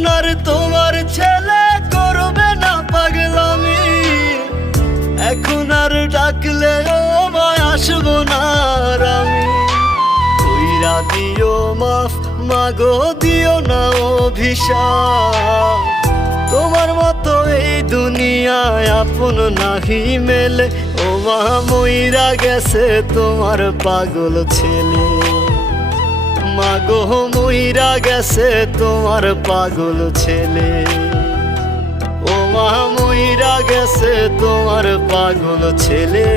এখন আর তোমার ছেলে করবে না পাগলামি, এখন আর ডাকলে আমায় আসবো না আর আমি। কইরা দিও মাফ মাগো, দিও না অভিশাপ, তোমার মতো এই দুনিয়ায় আপন নাহি মেলে। ও মা মইরা গেছে তোমার পাগল ছেলে, মাগো মইরা গেছে তোমার পাগল ছেলে। ও মা মইরা গেছে তোমার পাগল ছেলে।